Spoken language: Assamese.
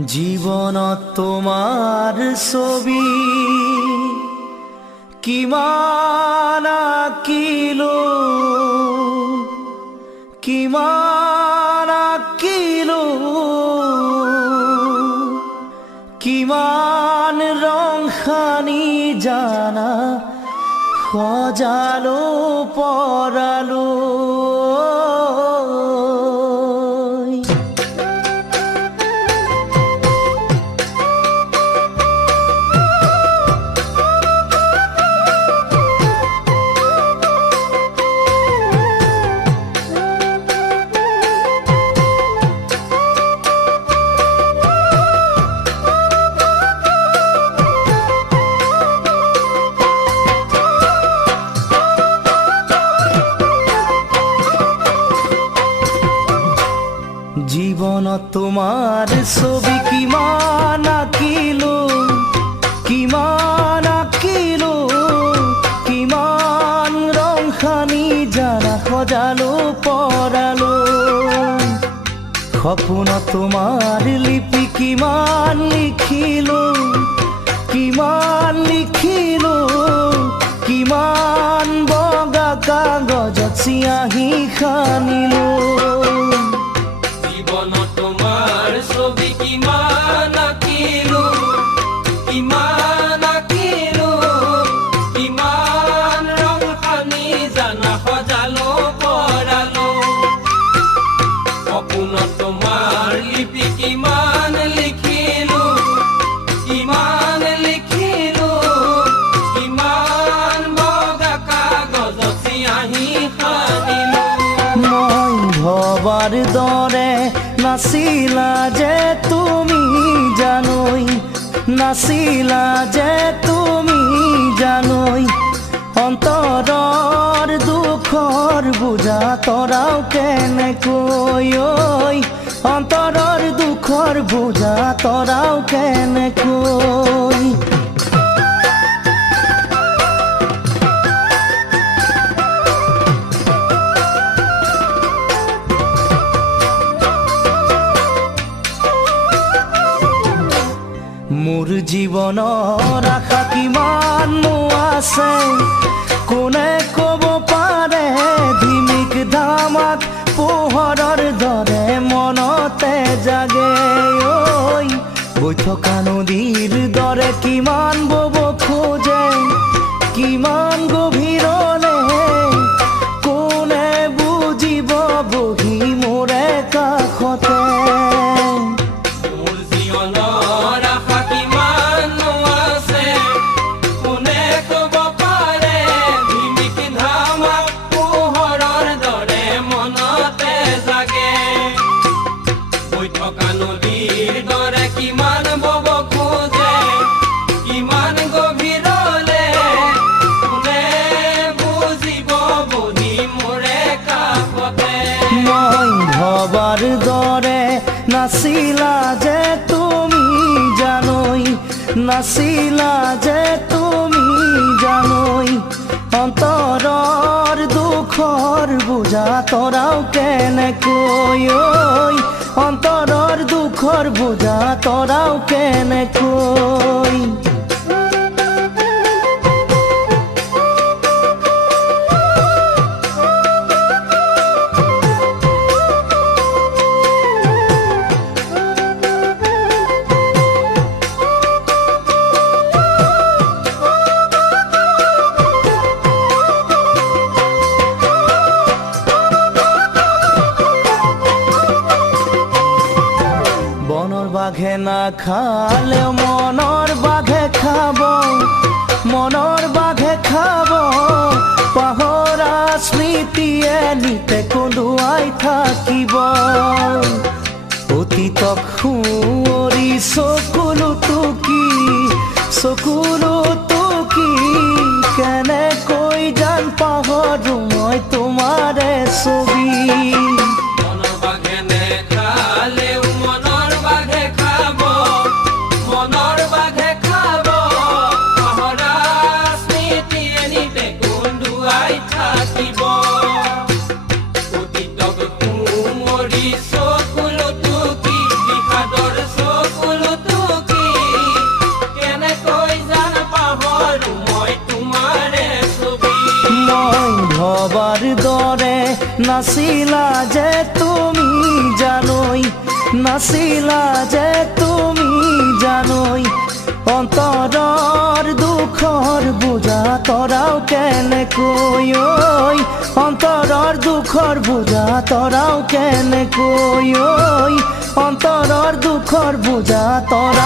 জীৱনত তোমাৰ ছবি কিমান আঁকিলো কিমান ৰং সানি জানা সজালো পৰালো জীৱনত তোমাৰ ছবি কিমান আঁকিলো কিমান ৰং সানি জানা সজালো পৰালো সপোনত তোমাৰ লিপি কিমান লিখিলো কিমান বগা কাগজত চিয়াঁহী সানিলো জীৱনত তোমাৰ ছবি কিমান আঁকিলো কিমান ৰং সানি জানা সজালো পৰালো সপোনত তোমাৰ লিপি কিমান লিখিলো কিমান বগা কাগজত চিয়াঁহী সানিলো মই ভবাৰ দৰে নাছিলা যে তুমি জানৈ অন্তৰৰ দুখৰ বুজা তৰাও কেনেকৈ অন্তৰৰ দুখৰ বুজা তৰাও কেনেকৈ মোৰ জীৱনৰ আশা কিমান আছে কোনে ক'ব পাৰে ধিমিক ধামাক পোহৰৰ দৰে মনতে জাগে বৈ থকা নদীৰ দৰে কিমান বব খোজে কিমান গভীৰলে কোনে বুজিব বহি মোৰে কাষতে নদীৰ দৰে কিমান বব খোজে কিমান গভীৰলে কোনে বুজিব বহি মোৰে কাষতে মই ভবাৰ দৰে নাছিলা যে তুমি জানৈ অন্তৰৰ দুখৰ বুজা তৰাও কেনেকৈ অন্তৰৰ দুখৰ বুজা তৰাও কেনেকৈ বাঘে নাখালে মনৰ বাঘে খাব পাহৰা স্মৃতিয়ে নিতে কন্দুৱাই থাকিব অতীতক সুঁৱৰি চকুলো টুকি কেনেকৈ জান পাহৰো মই তোমাৰে ছবি অতীতক সুঁৱৰি চকুলো টুকি বিষাদৰ চকুলো বাবাৰ দৰে নাছিলা যে তুমি জানৈ, নাছিলা যে তুমি জানৈ। অন্তৰৰ দুখৰ বুজা তৰাও কেনেকৈ ঐ, অন্তৰৰ দুখৰ বুজা তৰাও কেনেকৈ ঐ, অন্তৰৰ দুখৰ বুজা তৰা